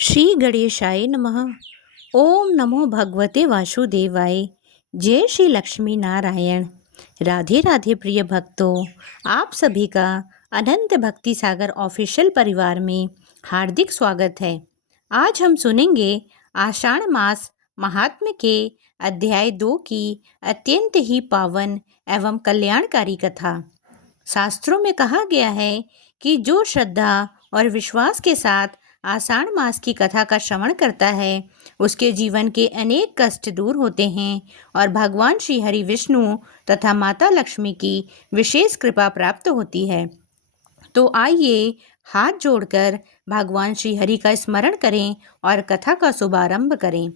श्री गणेशाय नमः। ओम नमो भगवते वासुदेवाय। जय श्री लक्ष्मी नारायण। राधे राधे प्रिय भक्तों, आप सभी का अनंत भक्ति सागर ऑफिशियल परिवार में हार्दिक स्वागत है। आज हम सुनेंगे आषाढ़ मास महात्म्य के अध्याय 2 की अत्यंत ही पावन एवं कल्याणकारी कथा। शास्त्रों में कहा गया है कि जो श्रद्धा और विश्वास के साथ आषाढ़ मास की कथा का श्रवण करता है उसके जीवन के अनेक कष्ट दूर होते हैं और भगवान श्री हरि विष्णु तथा माता लक्ष्मी की विशेष कृपा प्राप्त होती है। तो आइए हाथ जोड़कर भगवान श्री हरि का स्मरण करें और कथा का शुभारंभ करें।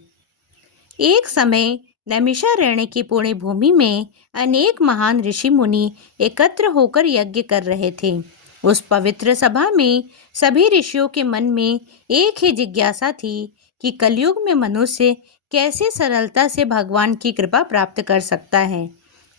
एक समय नैमिषारण्य की पुण्य भूमि में अनेक महान ऋषि मुनि एकत्र होकर यज्ञ कर रहे थे। उस पवित्र सभा में सभी ऋषियों के मन में एक ही जिज्ञासा थी कि कलयुग में मनुष्य कैसे सरलता से भगवान की कृपा प्राप्त कर सकता है।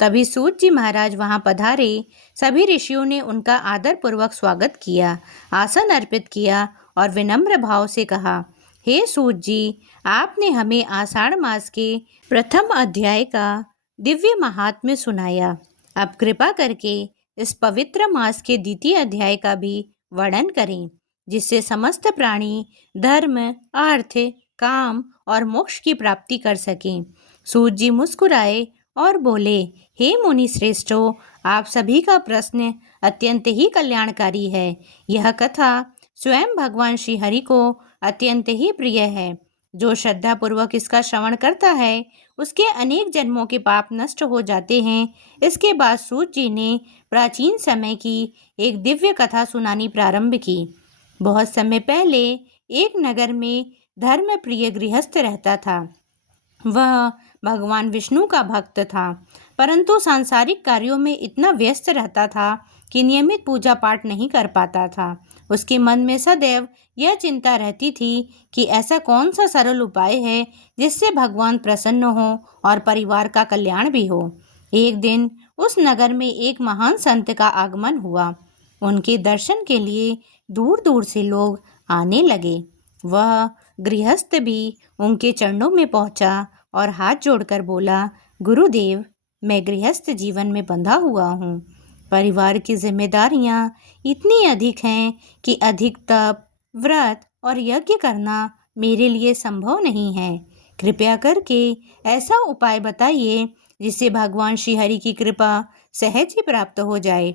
तभी सूत जी महाराज वहां पधारे। सभी ऋषियों ने उनका आदरपूर्वक स्वागत किया, आसन अर्पित किया और विनम्र भाव से कहा, हे सूत जी, आपने हमें आषाढ़ मास के प्रथम अध्याय का दिव्य महात्म्य सुनाया। अब कृपा करके इस पवित्र मास के द्वितीय अध्याय का भी वर्णन करें, जिससे समस्त प्राणी धर्म, अर्थ, काम और मोक्ष की प्राप्ति कर सकें। सूत जी मुस्कुराए और बोले, हे मुनि श्रेष्ठों, आप सभी का प्रश्न अत्यंत ही कल्याणकारी है। यह कथा स्वयं भगवान श्री हरि को अत्यंत ही प्रिय है। जो श्रद्धापूर्वक इसका श्रवण करता है उसके अनेक जन्मों के पाप नष्ट हो जाते हैं। इसके बाद सूत जी ने प्राचीन समय की एक दिव्य कथा सुनानी प्रारंभ की। बहुत समय पहले एक नगर में धर्म प्रिय गृहस्थ रहता था। वह भगवान विष्णु का भक्त था, परंतु सांसारिक कार्यों में इतना व्यस्त रहता था कि नियमित पूजा पाठ नहीं कर पाता था। उसके मन में सदैव यह चिंता रहती थी कि ऐसा कौन सा सरल उपाय है जिससे भगवान प्रसन्न हो और परिवार का कल्याण भी हो। एक दिन उस नगर में एक महान संत का आगमन हुआ। उनके दर्शन के लिए दूर दूर से लोग आने लगे। वह गृहस्थ भी उनके चरणों में पहुंचा और हाथ जोड़कर बोला, गुरुदेव, मैं गृहस्थ जीवन में बंधा हुआ हूँ। परिवार की जिम्मेदारियाँ इतनी अधिक हैं कि अधिक तप, व्रत और यज्ञ करना मेरे लिए संभव नहीं है। कृपया करके ऐसा उपाय बताइए जिससे भगवान श्री हरि की कृपा सहज ही प्राप्त हो जाए।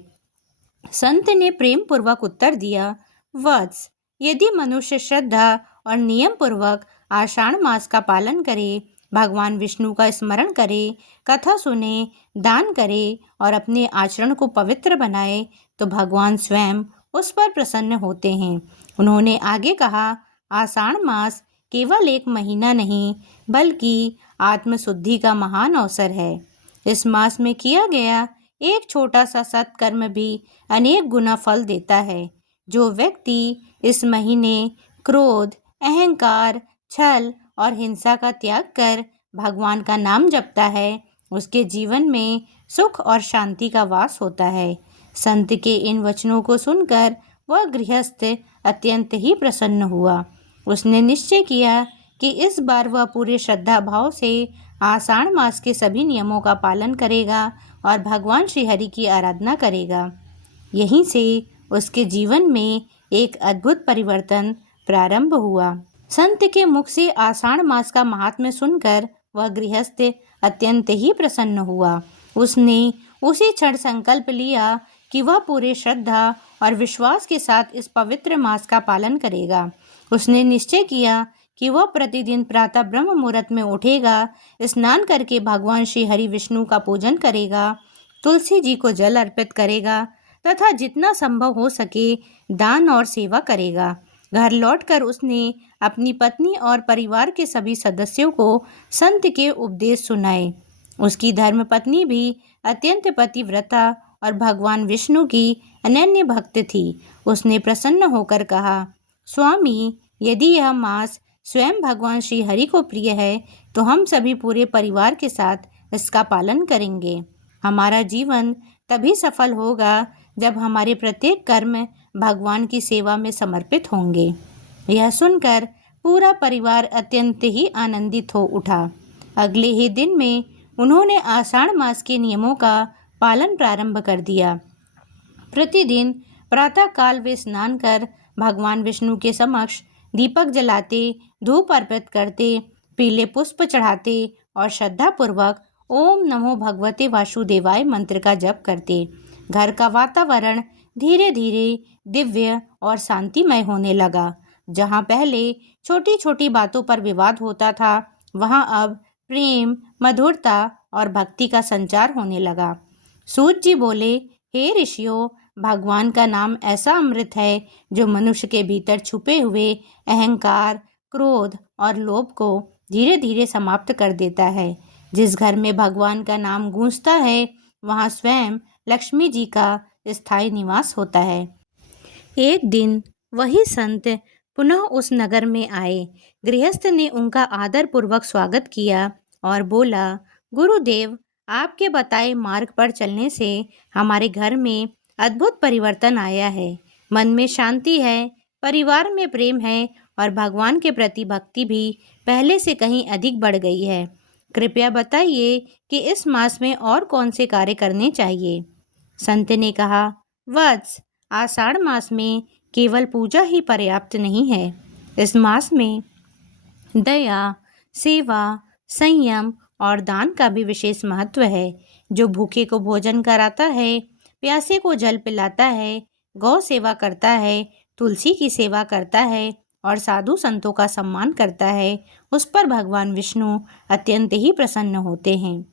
संत ने प्रेम पूर्वक उत्तर दिया, वत्स, यदि मनुष्य श्रद्धा और नियम पूर्वक आषाढ़ मास का पालन करे, भगवान विष्णु का स्मरण करे, कथा सुने, दान करे और अपने आचरण को पवित्र बनाए तो भगवान स्वयं उस पर प्रसन्न होते हैं। उन्होंने आगे कहा, आषाढ़ मास केवल एक महीना नहीं बल्कि आत्मशुद्धि का महान अवसर है। इस मास में किया गया एक छोटा सा सत्कर्म भी अनेक गुना फल देता है। जो व्यक्ति इस महीने क्रोध, अहंकार, छल और हिंसा का त्याग कर भगवान का नाम जपता है उसके जीवन में सुख और शांति का वास होता है। संत के इन वचनों को सुनकर वह गृहस्थ अत्यंत ही प्रसन्न हुआ। उसने निश्चय किया कि इस बार वह पूरे श्रद्धा भाव से आषाढ़ मास के सभी नियमों का पालन करेगा और भगवान श्री हरि की आराधना करेगा। यहीं से उसके जीवन में एक अद्भुत परिवर्तन प्रारंभ हुआ। संत के मुख से आषाढ़ मास का महात्म्य सुनकर वह गृहस्थ अत्यंत ही प्रसन्न हुआ। उसने उसी क्षण संकल्प लिया कि वह पूरे श्रद्धा और विश्वास के साथ इस पवित्र मास का पालन करेगा। उसने निश्चय किया कि वह प्रतिदिन प्रातः ब्रह्म मुहूर्त में उठेगा, स्नान करके भगवान श्री हरि विष्णु का पूजन करेगा, तुलसी जी को जल अर्पित करेगा तथा जितना संभव हो सके दान और सेवा करेगा। घर लौटकर उसने अपनी पत्नी और परिवार के सभी सदस्यों को संत के उपदेश सुनाए। उसकी धर्मपत्नी भी अत्यंत पतिव्रता और भगवान विष्णु की अनन्य भक्त थी। उसने प्रसन्न होकर कहा, स्वामी, यदि यह मास स्वयं भगवान श्री हरि को प्रिय है तो हम सभी पूरे परिवार के साथ इसका पालन करेंगे। हमारा जीवन तभी सफल होगा जब हमारे प्रत्येक कर्म भगवान की सेवा में समर्पित होंगे। यह सुनकर पूरा परिवार अत्यंत ही आनंदित हो उठा। अगले ही दिन में उन्होंने आषाढ़ मास के नियमों का पालन प्रारंभ कर दिया। प्रतिदिन प्रातःकाल वे स्नान कर भगवान विष्णु के समक्ष दीपक जलाते, धूप अर्पित करते, पीले पुष्प चढ़ाते और श्रद्धापूर्वक ओम नमो भगवते वासुदेवाय मंत्र का जप करते। घर का वातावरण धीरे धीरे दिव्य और शांतिमय होने लगा। जहाँ पहले छोटी छोटी बातों पर विवाद होता था, वहाँ अब प्रेम, मधुरता और भक्ति का संचार होने लगा। सूत जी बोले, हे ऋषियों, भगवान का नाम ऐसा अमृत है जो मनुष्य के भीतर छुपे हुए अहंकार, क्रोध और लोभ को धीरे धीरे समाप्त कर देता है। जिस घर में भगवान का नाम गूंजता है, वहाँ स्वयं लक्ष्मी जी का स्थायी निवास होता है। एक दिन वही संत पुनः उस नगर में आए। गृहस्थ ने उनका आदर पूर्वक स्वागत किया और बोला, गुरुदेव, आपके बताए मार्ग पर चलने से हमारे घर में अद्भुत परिवर्तन आया है। मन में शांति है, परिवार में प्रेम है और भगवान के प्रति भक्ति भी पहले से कहीं अधिक बढ़ गई है। कृपया बताइए कि इस मास में और कौन से कार्य करने चाहिए। संत ने कहा, वत्स, आषाढ़ मास में केवल पूजा ही पर्याप्त नहीं है। इस मास में दया, सेवा, संयम और दान का भी विशेष महत्व है। जो भूखे को भोजन कराता है, प्यासे को जल पिलाता है, गौ सेवा करता है, तुलसी की सेवा करता है और साधु संतों का सम्मान करता है, उस पर भगवान विष्णु अत्यंत ही प्रसन्न होते हैं।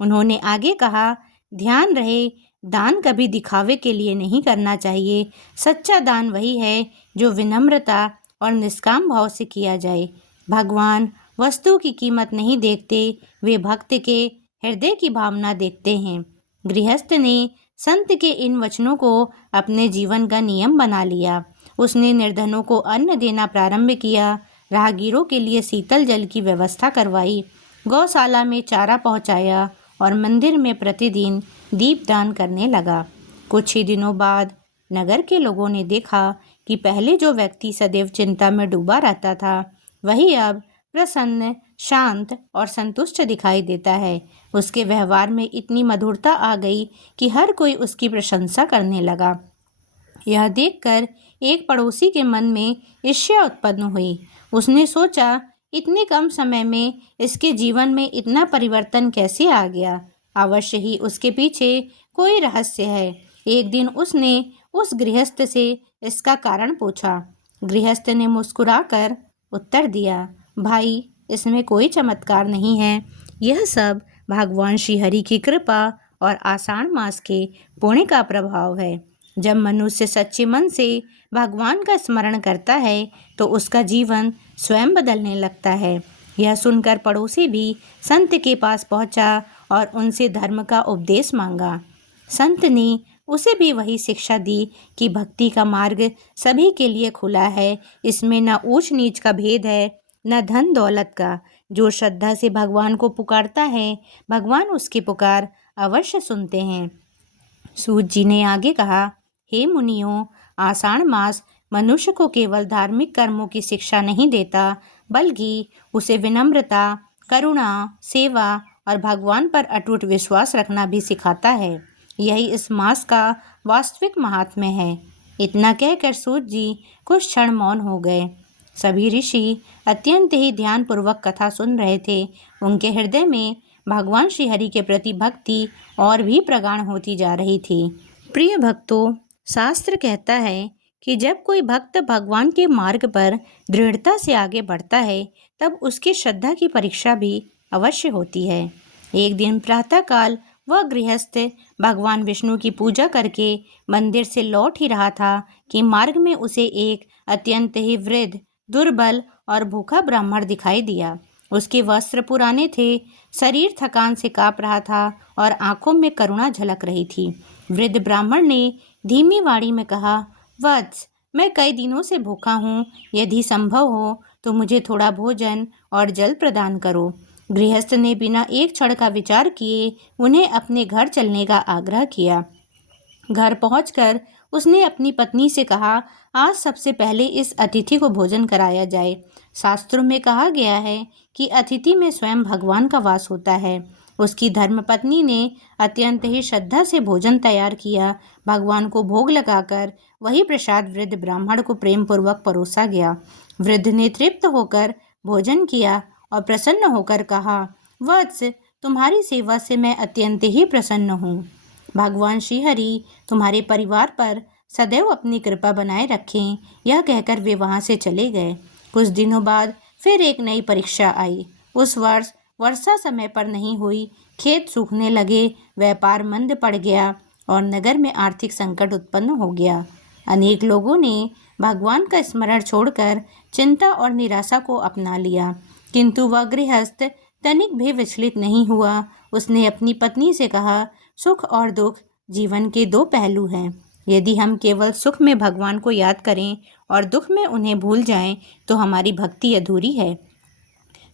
उन्होंने आगे कहा, ध्यान रहे, दान कभी दिखावे के लिए नहीं करना चाहिए। सच्चा दान वही है जो विनम्रता और निष्काम भाव से किया जाए। भगवान वस्तु की कीमत नहीं देखते, वे भक्त के हृदय की भावना देखते हैं। गृहस्थ ने संत के इन वचनों को अपने जीवन का नियम बना लिया। उसने निर्धनों को अन्न देना प्रारंभ किया, राहगीरों के लिए शीतल जल की व्यवस्था करवाई, गौशाला में चारा पहुंचाया और मंदिर में प्रतिदिन दीपदान करने लगा। कुछ ही दिनों बाद नगर के लोगों ने देखा कि पहले जो व्यक्ति सदैव चिंता में डूबा रहता था, वही अब प्रसन्न, शांत और संतुष्ट दिखाई देता है। उसके व्यवहार में इतनी मधुरता आ गई कि हर कोई उसकी प्रशंसा करने लगा। यह देखकर एक पड़ोसी के मन में ईर्ष्या उत्पन्न हुई। उसने सोचा, इतने कम समय में इसके जीवन में इतना परिवर्तन कैसे आ गया? अवश्य ही उसके पीछे कोई रहस्य है। एक दिन उसने उस गृहस्थ से इसका कारण पूछा। गृहस्थ ने मुस्कुराकर उत्तर दिया, भाई, इसमें कोई चमत्कार नहीं है। यह सब भगवान श्री हरि की कृपा और आषाढ़ मास के पुण्य का प्रभाव है। जब मनुष्य सच्चे मन से भगवान का स्मरण करता है तो उसका जीवन स्वयं बदलने लगता है। यह सुनकर पड़ोसी भी संत के पास पहुंचा और उनसे धर्म का उपदेश मांगा। संत ने उसे भी वही शिक्षा दी कि भक्ति का मार्ग सभी के लिए खुला है। इसमें न ऊंच नीच का भेद है, न धन दौलत का। जो श्रद्धा से भगवान को पुकारता है, भगवान उसकी पुकार अवश्य सुनते हैं। सूत जी ने आगे कहा, हे मुनियों, आषाढ़ मास मनुष्य को केवल धार्मिक कर्मों की शिक्षा नहीं देता, बल्कि उसे विनम्रता, करुणा, सेवा और भगवान पर अटूट विश्वास रखना भी सिखाता है। यही इस मास का वास्तविक महात्म्य है। इतना कहकर सूत जी कुछ क्षण मौन हो गए। सभी ऋषि अत्यंत ही ध्यानपूर्वक कथा सुन रहे थे। उनके हृदय में भगवान श्री हरि के प्रति भक्ति और भी प्रगाढ़ होती जा रही थी। प्रिय भक्तों, शास्त्र कहता है कि जब कोई भक्त भगवान के मार्ग पर दृढ़ता से आगे बढ़ता है, तब उसकी श्रद्धा की परीक्षा भी अवश्य होती है। एक दिन प्रातःकाल वह गृहस्थ भगवान विष्णु की पूजा करके मंदिर से लौट ही रहा था कि मार्ग में उसे एक अत्यंत ही वृद्ध, दुर्बल और भूखा ब्राह्मण दिखाई दिया। उसके वस्त्र पुराने थे, शरीर थकान से काँप रहा था और आंखों में करुणा झलक रही थी। वृद्ध ब्राह्मण ने धीमी वाणी में कहा, वत्स, मैं कई दिनों से भूखा हूँ। यदि संभव हो तो मुझे थोड़ा भोजन और जल प्रदान करो। गृहस्थ ने बिना एक क्षण का विचार किए उन्हें अपने घर चलने का आग्रह किया। घर पहुंचकर उसने अपनी पत्नी से कहा, आज सबसे पहले इस अतिथि को भोजन कराया जाए। शास्त्रों में कहा गया है कि अतिथि में स्वयं भगवान का वास होता है। उसकी धर्मपत्नी ने अत्यंत ही श्रद्धा से भोजन तैयार किया। भगवान को भोग लगाकर वही प्रसाद वृद्ध ब्राह्मण को प्रेम पूर्वक परोसा गया। वृद्ध ने तृप्त होकर भोजन किया और प्रसन्न होकर कहा, वत्स, तुम्हारी सेवा से मैं अत्यंत ही प्रसन्न हूँ। भगवान श्रीहरि तुम्हारे परिवार पर सदैव अपनी कृपा बनाए रखें। यह कहकर वे वहाँ से चले गए। कुछ दिनों बाद फिर एक नई परीक्षा आई। उस वर्ष वर्षा समय पर नहीं हुई। खेत सूखने लगे, व्यापार मंद पड़ गया और नगर में आर्थिक संकट उत्पन्न हो गया। अनेक लोगों ने भगवान का स्मरण छोड़कर चिंता और निराशा को अपना लिया, किंतु वह गृहस्थ तनिक भी विचलित नहीं हुआ। उसने अपनी पत्नी से कहा, सुख और दुख जीवन के दो पहलू हैं। यदि हम केवल सुख में भगवान को याद करें और दुख में उन्हें भूल जाएं, तो हमारी भक्ति अधूरी है।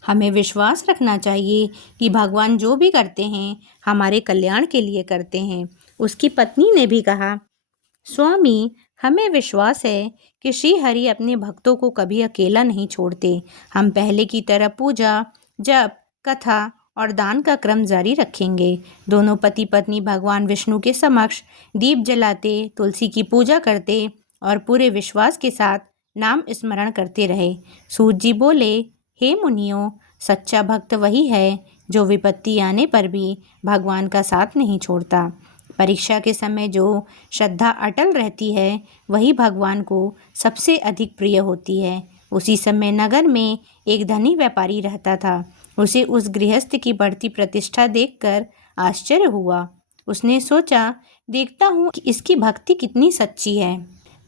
हमें विश्वास रखना चाहिए कि भगवान जो भी करते हैं हमारे कल्याण के लिए करते हैं। उसकी पत्नी ने भी कहा, स्वामी, हमें विश्वास है कि श्री हरि अपने भक्तों को कभी अकेला नहीं छोड़ते। हम पहले की तरह पूजा, जप, कथा और दान का क्रम जारी रखेंगे। दोनों पति पत्नी भगवान विष्णु के समक्ष दीप जलाते, तुलसी की पूजा करते और पूरे विश्वास के साथ नाम स्मरण करते रहे। सूत जी बोले, हे मुनियों, सच्चा भक्त वही है जो विपत्ति आने पर भी भगवान का साथ नहीं छोड़ता। परीक्षा के समय जो श्रद्धा अटल रहती है वही भगवान को सबसे अधिक प्रिय होती है। उसी समय नगर में एक धनी व्यापारी रहता था। उसे उस गृहस्थ की बढ़ती प्रतिष्ठा देखकर आश्चर्य हुआ। उसने सोचा, देखता हूँ कि इसकी भक्ति कितनी सच्ची है।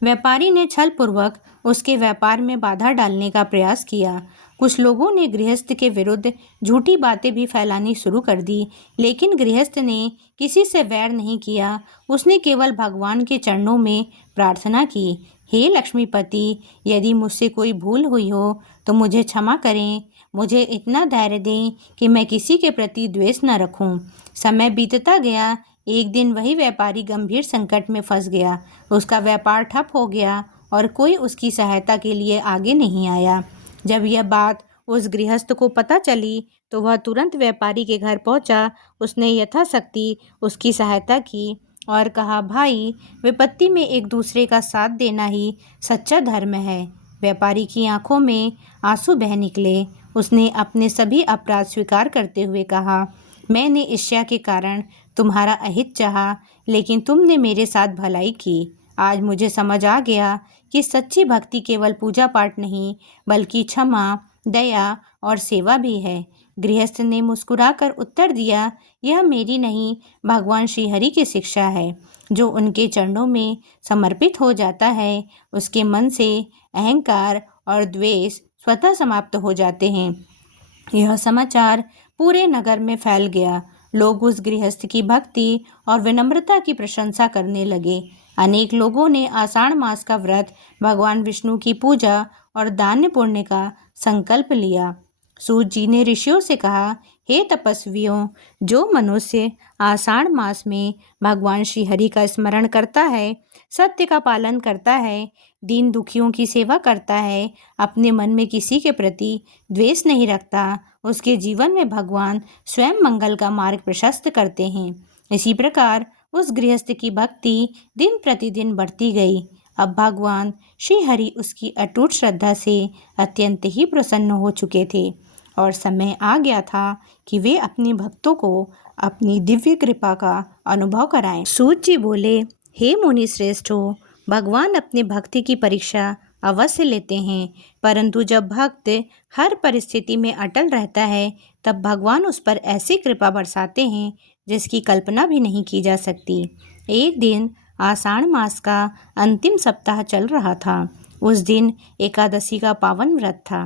व्यापारी ने छलपूर्वक उसके व्यापार में बाधा डालने का प्रयास किया। कुछ लोगों ने गृहस्थ के विरुद्ध झूठी बातें भी फैलानी शुरू कर दी, लेकिन गृहस्थ ने किसी से वैर नहीं किया। उसने केवल भगवान के चरणों में प्रार्थना की, हे लक्ष्मीपति, यदि मुझसे कोई भूल हुई हो तो मुझे क्षमा करें। मुझे इतना धैर्य दें कि मैं किसी के प्रति द्वेष न रखूं। समय बीतता गया। एक दिन वही व्यापारी गंभीर संकट में फंस गया। उसका व्यापार ठप हो गया और कोई उसकी सहायता के लिए आगे नहीं आया। जब यह बात उस गृहस्थ को पता चली तो वह तुरंत व्यापारी के घर पहुंचा। उसने यथाशक्ति उसकी सहायता की और कहा, भाई, विपत्ति में एक दूसरे का साथ देना ही सच्चा धर्म है। व्यापारी की आंखों में आंसू बह निकले। उसने अपने सभी अपराध स्वीकार करते हुए कहा, मैंने ईर्ष्या के कारण तुम्हारा अहित चाहा, लेकिन तुमने मेरे साथ भलाई की। आज मुझे समझ आ गया कि सच्ची भक्ति केवल पूजा पाठ नहीं, बल्कि क्षमा, दया और सेवा भी है। गृहस्थ ने मुस्कुराकर उत्तर दिया, यह मेरी नहीं, भगवान श्रीहरि की शिक्षा है। जो उनके चरणों में समर्पित हो जाता है, उसके मन से अहंकार और द्वेष स्वतः समाप्त हो जाते हैं। यह समाचार पूरे नगर में फैल गया। लोग उस गृहस्थ की भक्ति और विनम्रता की प्रशंसा करने लगे। अनेक लोगों ने आषाढ़ मास का व्रत, भगवान विष्णु की पूजा और दान पुण्य का संकल्प लिया। सूत जी ने ऋषियों से कहा, हे तपस्वियों, जो मनुष्य आषाढ़ मास में भगवान श्री हरि का स्मरण करता है, सत्य का पालन करता है, दीन दुखियों की सेवा करता है, अपने मन में किसी के प्रति द्वेष नहीं रखता, उसके जीवन में भगवान स्वयं मंगल का मार्ग प्रशस्त करते हैं। इसी प्रकार उस गृहस्थ की भक्ति दिन प्रतिदिन बढ़ती गई। अब भगवान श्री हरि उसकी अटूट श्रद्धा से अत्यंत ही प्रसन्न हो चुके थे और समय आ गया था कि वे अपने भक्तों को अपनी दिव्य कृपा का अनुभव कराएं। सूत जी बोले, हे मुनि श्रेष्ठों, भगवान अपने भक्ति की परीक्षा अवश्य लेते हैं, परंतु जब भक्त हर परिस्थिति में अटल रहता है, तब भगवान उस पर ऐसी कृपा बरसाते हैं जिसकी कल्पना भी नहीं की जा सकती। एक दिन आषाढ़ मास का अंतिम सप्ताह चल रहा था। उस दिन एकादशी का पावन व्रत था।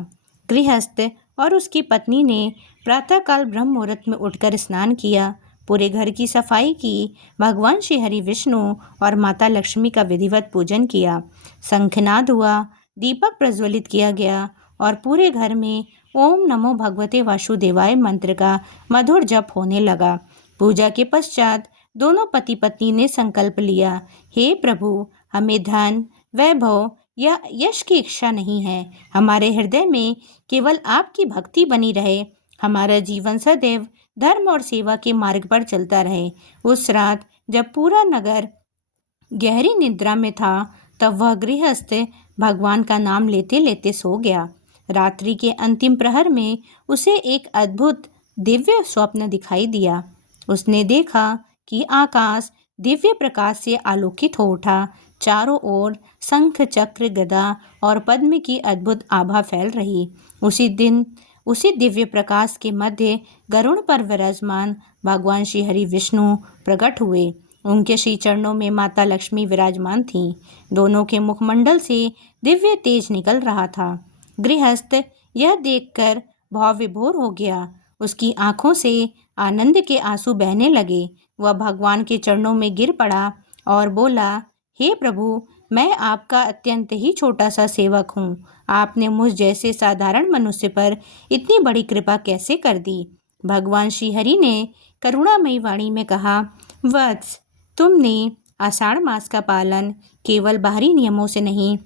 गृहस्थ और उसकी पत्नी ने प्रातःकाल ब्रह्म मुहूर्त में उठकर स्नान किया, पूरे घर की सफाई की, भगवान श्री हरि विष्णु और माता लक्ष्मी का विधिवत पूजन किया। शंखनाद हुआ, दीपक प्रज्वलित किया गया और पूरे घर में ओम नमो भगवते वासुदेवाय मंत्र का मधुर जप होने लगा। पूजा के पश्चात दोनों पति पत्नी ने संकल्प लिया, हे प्रभु, हमें धन, वैभव या यश की इच्छा नहीं है। हमारे हृदय में केवल आपकी भक्ति बनी रहे। हमारा जीवन सदैव धर्म और सेवा के मार्ग पर चलता रहे। उस रात जब पूरा नगर गहरी निद्रा में था, तब वह गृहस्थ भगवान का नाम लेते लेते सो गया। रात्रि के अंतिम प्रहर में उसे एक अद्भुत दिव्य स्वप्न दिखाई दिया। उसने देखा कि आकाश दिव्य प्रकाश से आलोकित हो उठा। चारों ओर शंख, चक्र, गदा और पद्म की अद्भुत आभा फैल रही। उसी दिव्य प्रकाश के मध्य गरुड़ पर विराजमान भगवान श्री हरि विष्णु प्रकट हुए। उनके श्री चरणों में माता लक्ष्मी विराजमान थीं। दोनों के मुखमंडल से दिव्य तेज निकल रहा था। गृहस्थ यह देखकर भाव विभोर हो गया। उसकी आंखों से आनंद के आंसू बहने लगे। वह भगवान के चरणों में गिर पड़ा और बोला, हे प्रभु, मैं आपका अत्यंत ही छोटा सा सेवक हूँ। आपने मुझ जैसे साधारण मनुष्य पर इतनी बड़ी कृपा कैसे कर दी। भगवान श्री हरि ने करुणामयी वाणी में कहा, वत्स, तुमने आषाढ़ मास का पालन केवल बाहरी नियमों से नहीं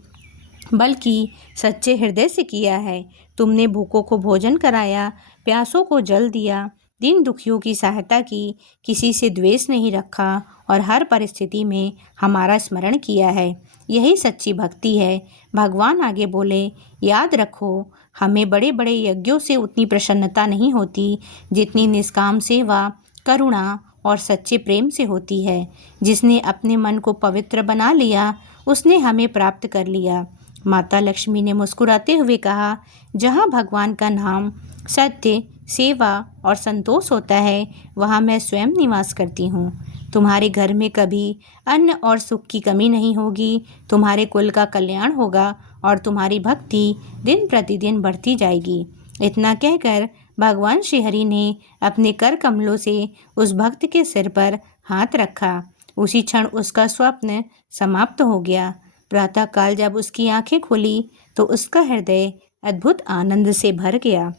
बल्कि सच्चे हृदय से किया है। तुमने भूखों को भोजन कराया, प्यासों को जल दिया, दीन दुखियों की सहायता की, किसी से द्वेष नहीं रखा और हर परिस्थिति में हमारा स्मरण किया है। यही सच्ची भक्ति है। भगवान आगे बोले, याद रखो, हमें बड़े बड़े यज्ञों से उतनी प्रसन्नता नहीं होती जितनी निष्काम सेवा, करुणा और सच्चे प्रेम से होती है। जिसने अपने मन को पवित्र बना लिया, उसने हमें प्राप्त कर लिया। माता लक्ष्मी ने मुस्कुराते हुए कहा, जहाँ भगवान का नाम, सत्य, सेवा और संतोष होता है, वहाँ मैं स्वयं निवास करती हूँ। तुम्हारे घर में कभी अन्न और सुख की कमी नहीं होगी। तुम्हारे कुल का कल्याण होगा और तुम्हारी भक्ति दिन प्रतिदिन बढ़ती जाएगी। इतना कहकर भगवान श्रीहरि ने अपने कर कमलों से उस भक्त के सिर पर हाथ रखा। उसी क्षण उसका स्वप्न समाप्त हो गया। प्रातःकाल जब उसकी आंखें खुली तो उसका हृदय अद्भुत आनंद से भर गया।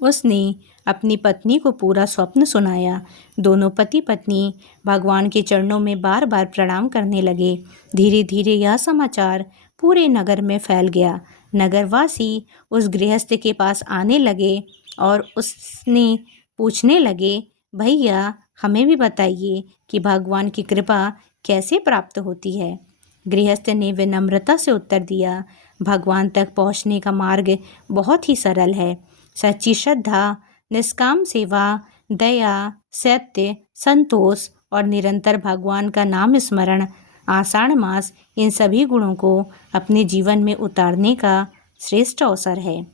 उसने अपनी पत्नी को पूरा स्वप्न सुनाया। दोनों पति पत्नी भगवान के चरणों में बार बार प्रणाम करने लगे। धीरे धीरे यह समाचार पूरे नगर में फैल गया। नगरवासी उस गृहस्थ के पास आने लगे और उसने पूछने लगे, भैया, हमें भी बताइए कि भगवान की कृपा कैसे प्राप्त होती है। गृहस्थ ने विनम्रता से उत्तर दिया, भगवान तक पहुंचने का मार्ग बहुत ही सरल है। सच्ची श्रद्धा, निष्काम सेवा, दया, सत्य, संतोष और निरंतर भगवान का नाम स्मरण, आषाढ़ मास इन सभी गुणों को अपने जीवन में उतारने का श्रेष्ठ अवसर है।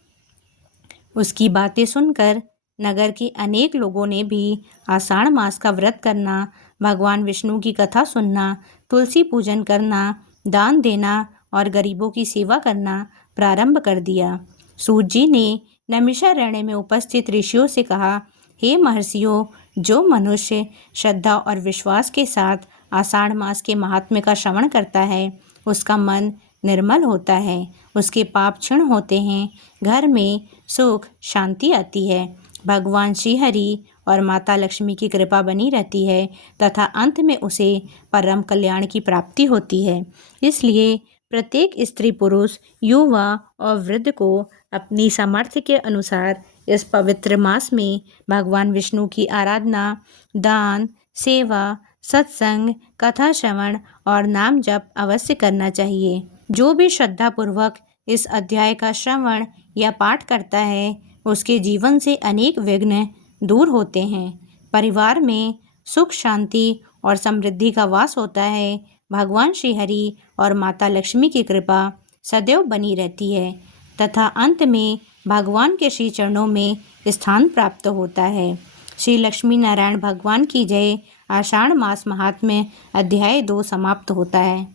उसकी बातें सुनकर नगर के अनेक लोगों ने भी आषाढ़ मास का व्रत करना, भगवान विष्णु की कथा सुनना, तुलसी पूजन करना, दान देना और गरीबों की सेवा करना प्रारंभ कर दिया। सूत जी ने नैमिषारण्य में उपस्थित ऋषियों से कहा, हे महर्षियों, जो मनुष्य श्रद्धा और विश्वास के साथ आषाढ़ मास के महात्म्य का श्रवण करता है, उसका मन निर्मल होता है, उसके पाप क्षीण होते हैं, घर में सुख शांति आती है, भगवान श्री हरि और माता लक्ष्मी की कृपा बनी रहती है तथा अंत में उसे परम कल्याण की प्राप्ति होती है। इसलिए प्रत्येक स्त्री, पुरुष, युवा और वृद्ध को अपनी सामर्थ्य के अनुसार इस पवित्र मास में भगवान विष्णु की आराधना, दान, सेवा, सत्संग, कथा श्रवण और नाम जप अवश्य करना चाहिए। जो भी श्रद्धापूर्वक इस अध्याय का श्रवण या पाठ करता है, उसके जीवन से अनेक विघ्न दूर होते हैं। परिवार में सुख, शांति और समृद्धि का वास होता है। भगवान श्री हरि और माता लक्ष्मी की कृपा सदैव बनी रहती है तथा अंत में भगवान के श्री चरणों में स्थान प्राप्त होता है। श्री लक्ष्मी नारायण भगवान की जय। आषाढ़ मास महात्म्य अध्याय 2 समाप्त होता है।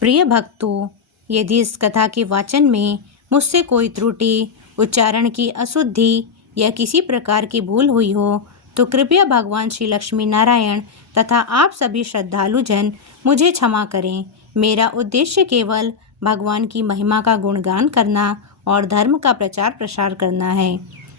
प्रिय भक्तों, यदि इस कथा के वाचन में मुझसे कोई त्रुटि, उच्चारण की अशुद्धि या किसी प्रकार की भूल हुई हो तो कृपया भगवान श्री लक्ष्मी नारायण तथा आप सभी श्रद्धालु जन मुझे क्षमा करें। मेरा उद्देश्य केवल भगवान की महिमा का गुणगान करना और धर्म का प्रचार प्रसार करना है।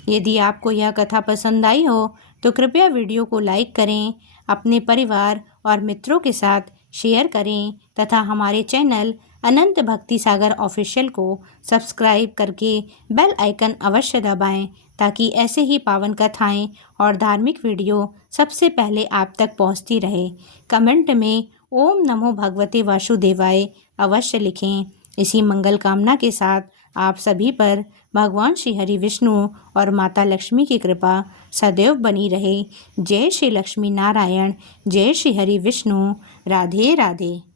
यदि आपको यह कथा पसंद आई हो तो कृपया वीडियो को लाइक करें, अपने परिवार और मित्रों के साथ शेयर करें तथा हमारे चैनल अनंत भक्ति सागर ऑफिशियल को सब्सक्राइब करके बेल आइकन अवश्य दबाएं ताकि ऐसे ही पावन कथाएं और धार्मिक वीडियो सबसे पहले आप तक पहुंचती रहे। कमेंट में ओम नमो भगवते वासुदेवाय अवश्य लिखें। इसी मंगल कामना के साथ आप सभी पर भगवान श्री हरि विष्णु और माता लक्ष्मी की कृपा सदैव बनी रहे। जय श्री लक्ष्मी नारायण, जय श्री हरि विष्णु। राधे राधे।